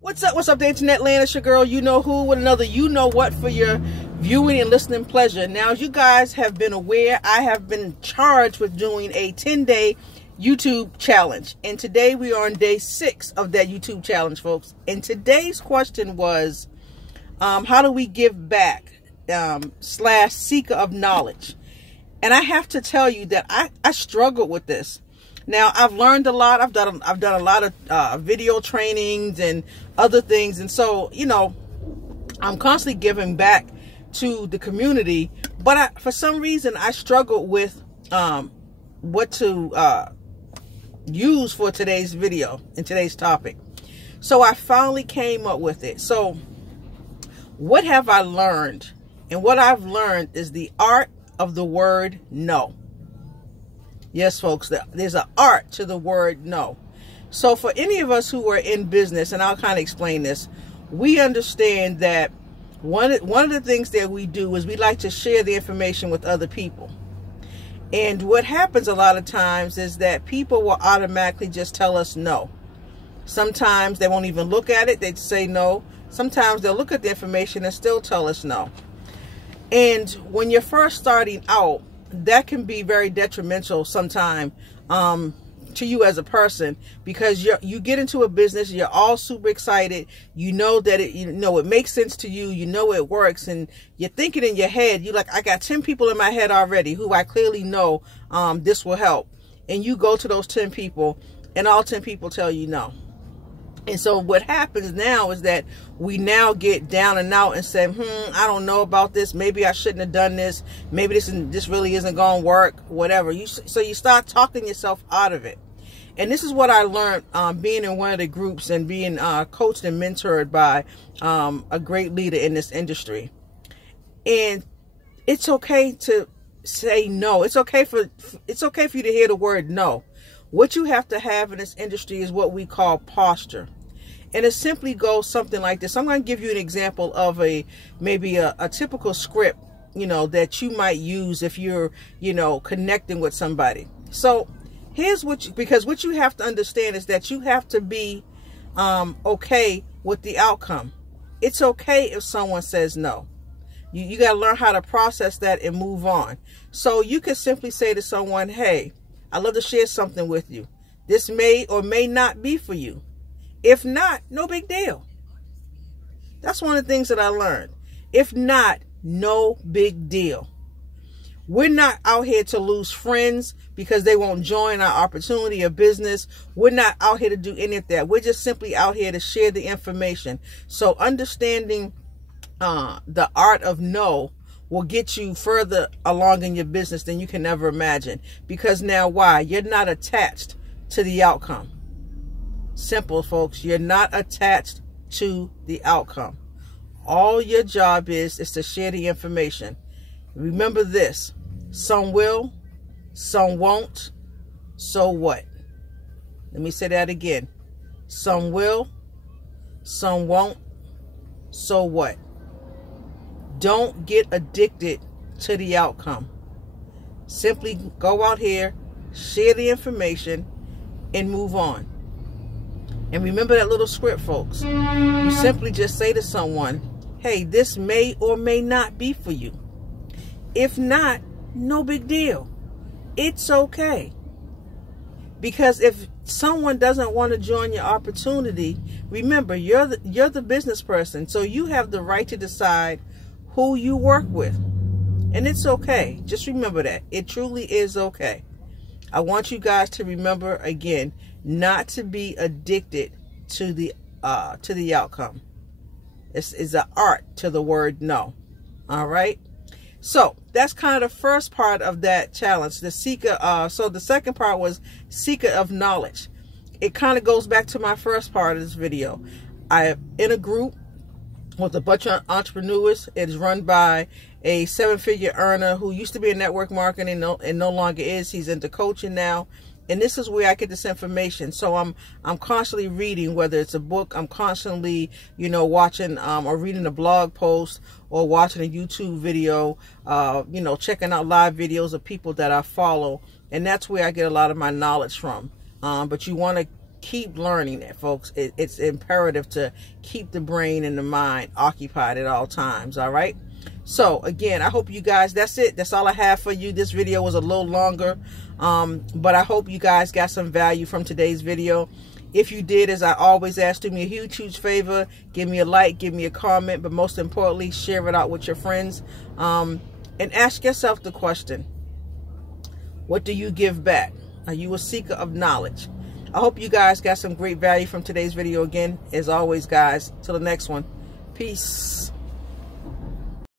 What's up, the internet land? It's your girl, you know who, with another you know what for your viewing and listening pleasure. Now, as you guys have been aware, I have been charged with doing a 10-day YouTube challenge. And today we are on day 6 of that YouTube challenge, folks. And today's question was, how do we give back, / seeker of knowledge? And I have to tell you that I struggled with this. Now, I've learned a lot. I've done a lot of video trainings and other things. And so, you know, I'm constantly giving back to the community. But for some reason, I struggled with what to use for today's video and today's topic. So I finally came up with it. So what have I learned? And what I've learned is the art of the word no. Yes, folks, there's an art to the word no. So for any of us who are in business, and I'll kind of explain this, we understand that one of the things that we do is we like to share the information with other people. And what happens a lot of times is that people will automatically just tell us no. Sometimes they won't even look at it. They say no. Sometimes they'll look at the information and still tell us no. And when you're first starting out, that can be very detrimental sometimes to you as a person, because you get into a business, you're all super excited, you know that it makes sense to you, you know it works, and you're thinking in your head, you're like, I got 10 people in my head already who I clearly know this will help. And you go to those 10 people and all 10 people tell you no. And so what happens now is that we now get down and out and say, I don't know about this. Maybe I shouldn't have done this. Maybe this really isn't going to work, whatever. So you start talking yourself out of it. And this is what I learned being in one of the groups and being coached and mentored by a great leader in this industry. And it's okay to say no. It's okay for you to hear the word no. What you have to have in this industry is what we call posture. And it simply goes something like this. I'm going to give you an example of maybe a typical script, that you might use if you're, connecting with somebody. So here's because what you have to understand is that you have to be okay with the outcome. It's okay if someone says no. You got to learn how to process that and move on. So you can simply say to someone, hey, I'd love to share something with you. This may or may not be for you. If not, no big deal. That's one of the things that I learned. If not, no big deal. We're not out here to lose friends because they won't join our opportunity or business. We're not out here to do any of that. We're just simply out here to share the information. So understanding the art of no will get you further along in your business than you can ever imagine. Because now why? You're not attached to the outcome. Simple, folks. You're not attached to the outcome. All your job is to share the information. Remember this. Some will, some won't. So what? Let me say that again. Some will, some won't. So what? Don't get addicted to the outcome. Simply go out here, share the information, and move on. And remember that little script, folks. You simply just say to someone, hey, this may or may not be for you. If not, no big deal. It's okay. Because if someone doesn't want to join your opportunity, remember, you're the business person. So you have the right to decide who you work with. And it's okay. Just remember that. It truly is okay. I want you guys to remember, again, not to be addicted to the outcome. It's an art to the word no. All right. So that's kind of the first part of that challenge. The seeker. So the second part was seeker of knowledge. It kind of goes back to my first part of this video. I am in a group with a bunch of entrepreneurs. It is run by a 7-figure earner who used to be in network marketing and no longer is. He's into coaching now. And this is where I get this information. So I'm constantly reading, whether it's a book, I'm constantly, watching or reading a blog post or watching a YouTube video, checking out live videos of people that I follow. And that's where I get a lot of my knowledge from. But you want to keep learning it, folks. It's imperative to keep the brain and the mind occupied at all times. All right. So again, I hope you guys, that's it. That's all I have for you. This video was a little longer, but I hope you guys got some value from today's video. If you did, as I always ask, do me a huge favor. Give me a like, give me a comment, but most importantly, share it out with your friends. And ask yourself the question, what do you give back? Are you a seeker of knowledge? I hope you guys got some great value from today's video. Again, as always, guys, till the next one. Peace.